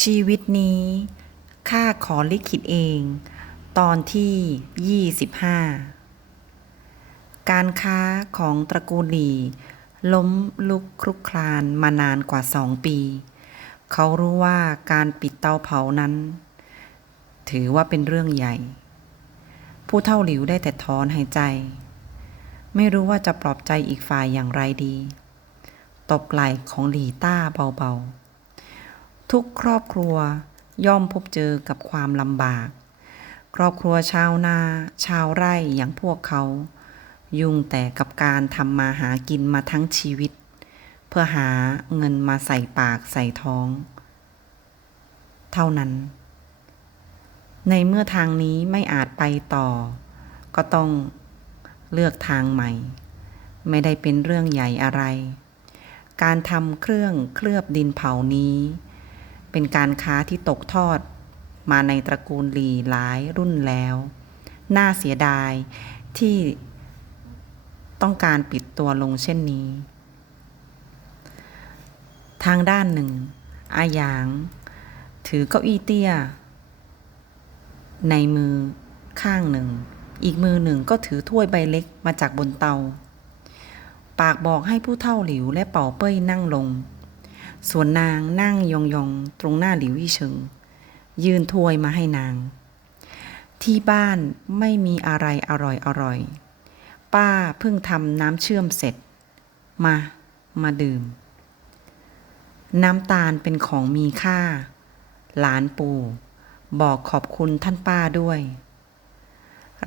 ชีวิตนี้ข้าขอลิขิตเอง ตอนที่ 25 การค้าของตระกูลหลีล้มลุกคลุกคลานมานานกว่าสองปี เขารู้ว่าการปิดเตาเผานั้น ถือว่าเป็นเรื่องใหญ่ ผู้เท่าหลิวได้แต่ถอนหายใจ ไม่รู้ว่าจะปลอบใจอีกฝ่ายอย่างไรดี ตบไหล่ของหลีต้าเบาๆ ทุกครอบครัวย่อมพบเจอกับความลำบาก ครอบครัวชาวนา ชาวไร่อย่างพวกเขา ยุ่งแต่กับการทำมาหากินมาทั้งชีวิต เพื่อหาเงินมาใส่ปากใส่ท้อง เท่านั้น ในเมื่อทางนี้ไม่อาจไปต่อ ก็ต้องเลือกทางใหม่ ไม่ได้เป็นเรื่องใหญ่อะไร การทำเครื่องเคลือบดินเผานี้ เป็นการค้าที่ตกทอด มาในตระกูลหลีหลายรุ่นแล้ว น่าเสียดายที่ต้องการปิดตัวลงเช่นนี้ ทางด้านหนึ่ง อาหยาง ถือเก้าอี้เตี้ย ในมือข้างหนึ่ง อีกมือหนึ่งก็ถือถ้วยใบเล็กมาจากบนเตา ปากบอกให้ผู้เท่าหลิวและเป่าเป้ยนั่งลง ส่วนนางนั่งยองๆ ตรงหน้าหลิวอีเชิง ยืนถ้วยมาให้นาง ที่บ้านไม่มีอะไรอร่อยอร่อยๆป้าเพิ่งทำน้ำเชื่อมเสร็จ มา มาดื่ม น้ำตาลเป็นของมีค่า หลานปู่บอกขอบคุณท่านป้าด้วย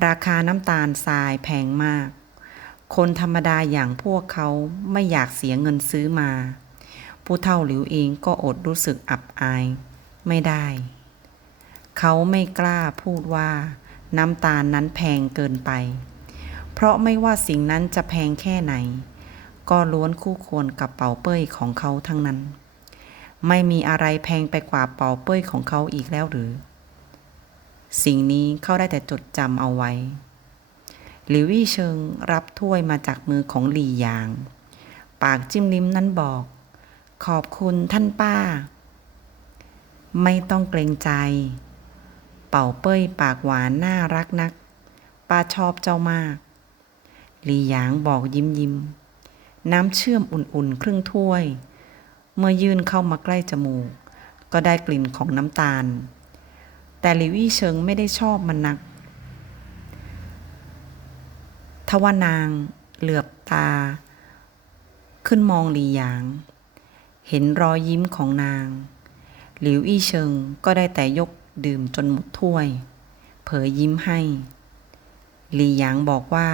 ราคาน้ำตาลทรายแพงมาก คนธรรมดาอย่างพวกเขาไม่อยากเสียเงินซื้อมา ผู้เฒ่าหลิวเองก็อดรู้สึกอับอาย ไม่ได้ เขาไม่กล้าพูดว่า น้ำตาลนั้นแพงเกินไป เพราะไม่ว่าสิ่งนั้นจะแพงแค่ไหน ก็ล้วนคู่ควรกับเป่าเป้ยของเขาทั้งนั้น ไม่มีอะไรแพงไปกว่าเป่าเป้ยของเขาอีกแล้วหรือ สิ่งนี้เขาได้แต่จดจำเอาไว้หลิววี่เชิงรับถ้วยมาจากมือของหลี่หยาง ปากจิ้มลิ้มนั้นบอก ขอบคุณท่านป้า ไม่ต้องเกรงใจ เป่าเป้ยปากหวานน่ารักนัก ป้าชอบเจ้ามากหลี่หยางบอกยิ้มยิ้ม น้ำเชื่อมอุ่นๆ ครึ่งถ้วย เมื่อยื่นเข้ามาใกล้จมูก ก็ได้กลิ่นของน้ำตาล แต่หลิวอี้เชิงไม่ได้ชอบมันนักทว่านางเหลือบตา ขึ้นมองหลีหยาง เห็นรอยยิ้มของนาง หลิวอี้เชิงก็ได้แต่ยกดื่มจนหมดถ้วย เผยยิ้มให้ หลีหยางบอกว่า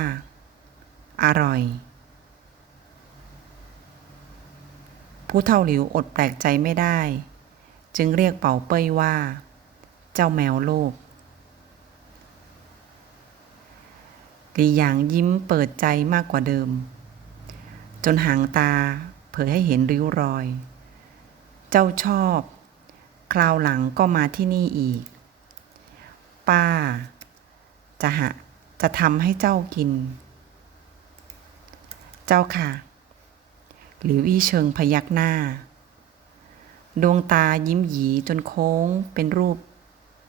อร่อย ผู้เท่าหลิวอดแปลกใจไม่ได้ จึงเรียกเป่าเป้ยว่า เจ้าแมวโลกหลีหยางยิ้มเปิดใจมากกว่าเดิม จนหางตา เผยให้เห็นริ้วรอย เจ้าชอบ คราวหลังก็มาที่นี่อีก ป้า จะหะ จะทำให้เจ้ากิน เจ้าค่ะ หลิวอี้เชิงพยักหน้า ดวงตายิ้มหยีจนโค้งเป็นรูป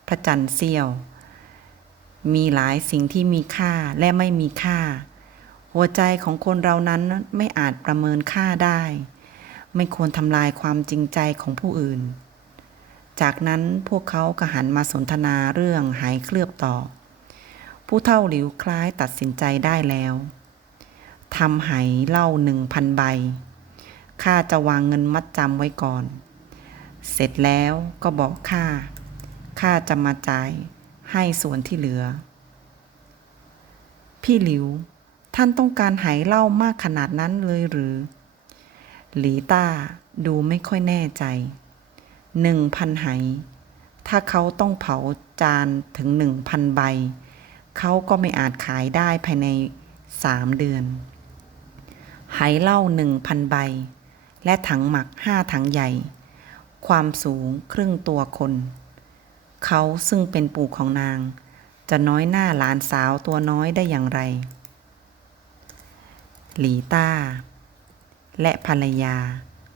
พระจันทร์เสี้ยว มีหลายสิ่งที่มีค่าและไม่มีค่า หัวใจของคนเรานั้นไม่อาจประเมินค่าได้ ไม่ควรทำลายความจริงใจของผู้อื่น จากนั้นพวกเขาก็หันมาสนทนาเรื่องหายเคลือบต่อ ผู้เท่าหลิวคล้ายตัดสินใจได้แล้วทำไหเหล้าหนึ่งพันใบ ข้าจะวางเงินมัดจำไว้ก่อน เสร็จแล้วก็บอกข้า ข้าจะมาจ่ายให้ส่วนที่เหลือ พี่หลิว ท่านต้องการไหเหล้ามากขนาดนั้นเลยหรือ หลีต้าดูไม่ค่อยแน่ใจหนึ่งพันไหถ้าเขาต้องเผาจานถึงหนึ่งพันใบ เขาก็ไม่อาจขายได้ภายในสามเดือน ไหเหล้าหนึ่งพันใบ และถังหมักห้าถังใหญ่ ความสูงครึ่งตัวคน เขาซึ่งเป็นปู่ของนาง จะน้อยหน้าหลานสาวตัวน้อยได้อย่างไร หลีต้า และภรรยา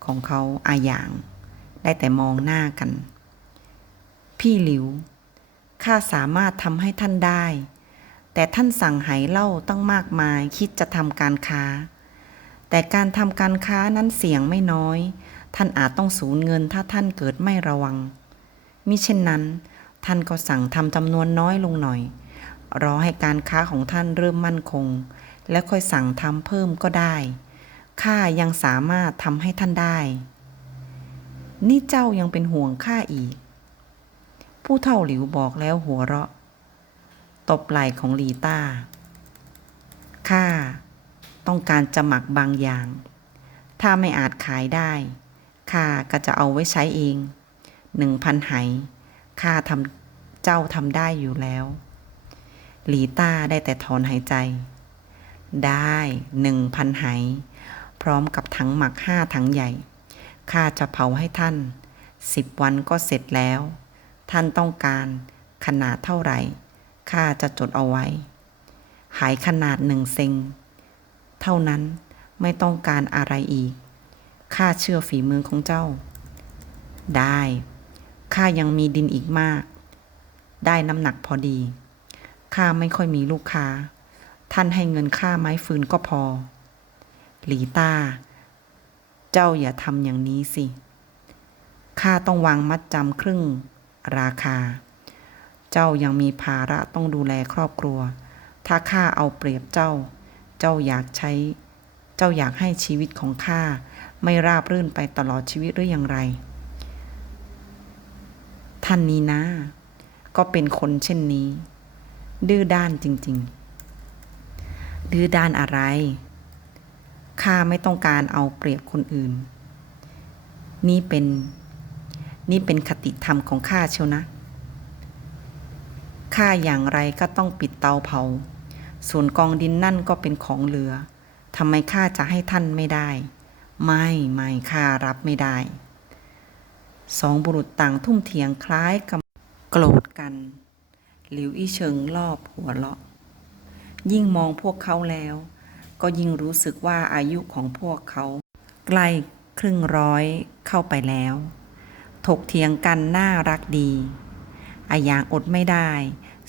ของเขาอาหยาง ได้แต่มองหน้ากัน พี่หลิว ข้าสามารถทำให้ท่านได้ แต่ท่านสั่งไหเหล่าตั้งมากมายคิดจะทำการค้า แต่การทำการค้านั้นเสี่ยงไม่น้อย ท่านอาจต้องสูญเงินถ้าท่านเกิดไม่ระวัง มิเช่นนั้น ท่านก็สั่งทำจำนวนน้อยลงหน่อย รอให้การค้าของท่านเริ่มมั่นคง แล้วค่อยสั่งทำเพิ่มก็ได้ ข้ายังสามารถทำให้ท่านได้ นี่เจ้ายังเป็นห่วงข้าอีก ผู้เฒ่าหลิวบอกแล้วหัวเราะ ตบไหล่ของลีต้า ข้าต้องการจะหมักบางอย่าง ถ้าไม่อาจขายได้ ข้าก็จะเอาไว้ใช้เอง หนึ่งพันไหข้าทำเจ้าทำได้อยู่แล้ว ลีต้าได้แต่ถอนหายใจ ได้หนึ่งพันไหพร้อมกับถังหมักห้าถังใหญ่ ข้าจะเผาให้ท่านสิบวันก็เสร็จแล้ว ท่านต้องการขนาดเท่าไหร่ ข้าจะจดเอาไว้ หายขนาดหนึ่งเซง เท่านั้นไม่ต้องการอะไรอีก ข้าเชื่อฝีมือของเจ้า ได้ ข้ายังมีดินอีกมาก ได้น้ำหนักพอดี ข้าไม่ค่อยมีลูกค้า ท่านให้เงินค่าไม้ฟืนก็พอ หลีตา เจ้าอย่าทำอย่างนี้สิ ข้าต้องวางมัดจำครึ่งราคา เจ้ายังมีภาระต้องดูแลครอบครัว ถ้าข้าเอาเปรียบเจ้า เจ้าอยากใช้ เจ้าอยากให้ชีวิตของข้าไม่ราบรื่นไปตลอดชีวิตหรืออย่างไร ท่านนี้นะ ก็เป็นคนเช่นนี้ ดื้อด้านจริง ๆ ดื้อด้านอะไร ข้าไม่ต้องการเอาเปรียบคนอื่น นี่เป็น นี่เป็นคติธรรมของข้าเชียวนะ ข้าอย่างไรก็ต้องปิดเตาเผา ส่วนกองดินนั่นก็เป็นของเหลือ ทำไมข้าจะให้ท่านไม่ได้ ไม่ ไม่ ข้ารับไม่ได้ สองบุรุษต่างทุ่มเถียงคล้ายกับโกรธกัน หลิวอี้เชิงรอบหัวเราะ ยิ่งมองพวกเขาแล้ว ก็ยิ่งรู้สึกว่าอายุของพวกเขา ใกล้ครึ่งร้อยเข้าไปแล้ว ถกเถียงกันน่ารักดีอายางอดไม่ได้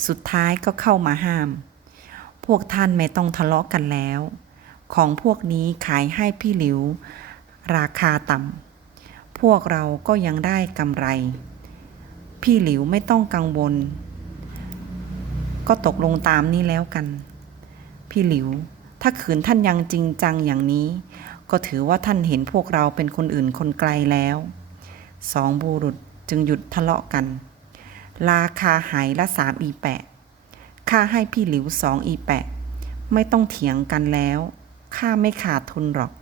สุดท้ายก็เข้ามาห้าม พวกท่านไม่ต้องทะเลาะกันแล้ว ของพวกนี้ขายให้พี่หลิว ราคาต่ำพวกเราก็ยังได้กำไร พี่หลิวไม่ต้องกังวลก็ตกลงตามนี้แล้วกัน พี่หลิว ถ้าขืนท่านยังจริงจังอย่างนี้ ก็ถือว่าท่านเห็นพวกเราเป็นคนอื่นคนไกลแล้ว สองบุรุษจึงหยุดทะเลาะกัน ราคาหายละสามอีแปะค่าให้พี่หลิวสองอีแปะ ไม่ต้องเถียงกันแล้วค่าไม่ขาดทุนหรอก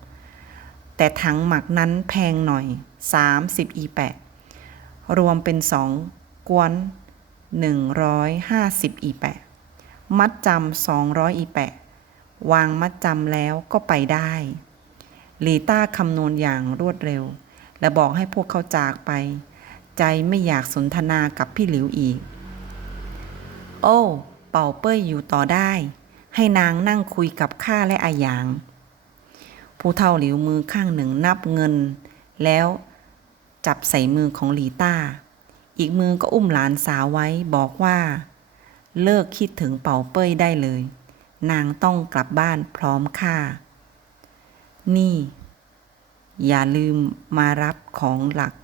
แต่ถังหมักนั้นแพงหน่อยสามสิบอีแปะ รวมเป็นสองกวนหนึ่งร้อยห้าสิบอีแปะ มัดจำสองร้อยอีแปะ วางมัดจำแล้วก็ไปได้ลีต้าคำนวณอย่างรวดเร็ว และบอกให้พวกเขาจากไป ใจไม่อยากสนทนากับพี่หลิวอีก โอ้ เป่าเป้ยอยู่ต่อได้ ให้นางนั่งคุยกับข้าและอาหยาง ผู้เฒ่าหลิวมือข้างหนึ่งนับเงิน แล้วจับใส่มือของลีต้า อีกมือก็อุ้มหลานสาวไว้บอกว่า เลิกคิดถึงเป่าเป้ยได้เลย นางต้องกลับบ้านพร้อมข้านี่ อย่าลืมมารับของหลัก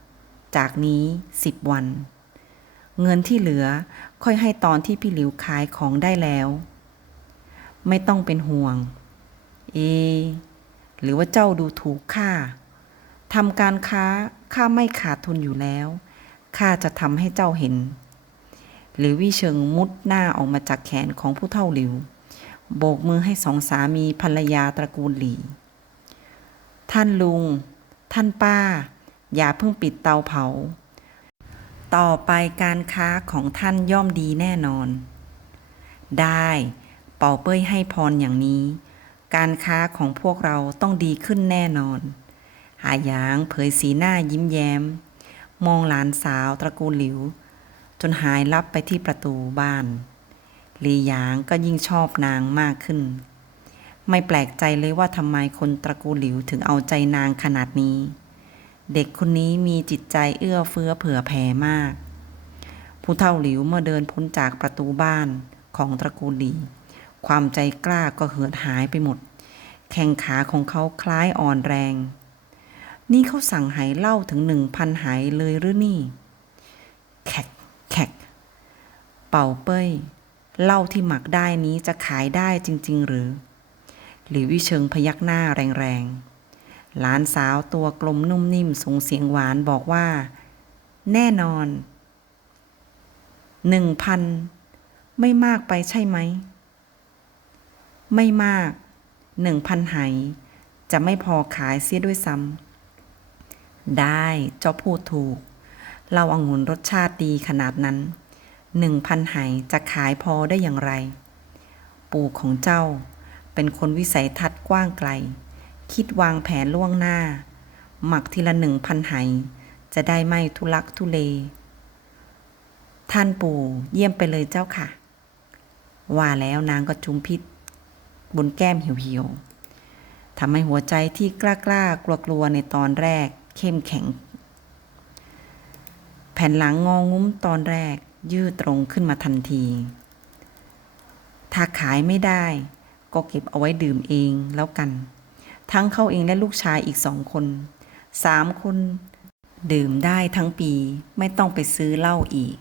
จากนี้สิบวัน เงินที่เหลือค่อยให้ตอนที่พี่หลิวขายของได้แล้ว ไม่ต้องเป็นห่วง เอ หรือว่าเจ้าดูถูกข้าทำการค้าข้าไม่ขาดทุนอยู่แล้วข้าจะทำให้เจ้าเห็น หรือวิเชิงมุดหน้าออกมาจากแขนของผู้เท่าหลิว โบกมือให้สองสามีภรรยาตระกูลหลี ท่านลุง ท่านป้า อย่าเพิ่งปิดเตาเผา ต่อไปการค้าของท่านย่อมดีแน่นอน ได้เป่าเป้ยให้พรอย่างนี้ การค้าของพวกเราต้องดีขึ้นแน่นอน หาหยางเผยสีหน้ายิ้มแย้ม มองหลานสาวตระกูลหลิว จนหายลับไปที่ประตูบ้าน ลีหยางก็ยิ่งชอบนางมากขึ้น ไม่แปลกใจเลยว่าทำไมคนตระกูลหลิวถึงเอาใจนางขนาดนี้ เด็กคนนี้มีจิตใจเอื้อเฟื้อเผื่อแผ่มาก ผู้เฒ่าหลิวเมื่อเดินพ้นจากประตูบ้านของตระกูลหลี ความใจกล้าก็เหือดหายไปหมด แข้งขาของเขาคล้ายอ่อนแรง นี่เขาสั่งไหเหล่าถึงหนึ่งพันไหเลยหรือนี่ แขกแขกเป่าเป้ย เหล้าที่หมักได้นี้จะขายได้จริง ๆ หรือ หลิววิเชิงพยักหน้าแรงๆ หลานสาวตัวกลมนุ่มนิ่มส่งเสียงหวานบอกว่า แน่นอนหนึ่งพันไม่มากไปใช่ไหม ไม่มากหนึ่งพันไหจะไม่พอขายเสียด้วยซ้ำได้เจ้าพูดถูก เราอางุ่นรสชาติดีขนาดนั้น หนึ่งพันไหจะขายพอได้อย่างไร ปู่ของเจ้า เป็นคนวิสัยทัศน์กว้างไกล คิดวางแผนล่วงหน้า หมักทีละหนึ่งพันไหจะได้ไม่ทุลักทุเล ท่านปู่เยี่ยมไปเลยเจ้าค่ะ ว่าแล้วนางก็จุมพิษ บนแก้มเหี่ยวๆทำให้หัวใจที่กล้าๆกลัวๆในตอนแรกเข้มแข็ง แผ่นหลังงองุ้มตอนแรก ยืดตรงขึ้นมาทันที ถ้าขายไม่ได้ ก็เก็บเอาไว้ดื่มเองแล้วกัน ทั้งเขาเองและลูกชายอีกสองคน สามคน ดื่มได้ทั้งปีไม่ต้องไปซื้อเหล้าอีก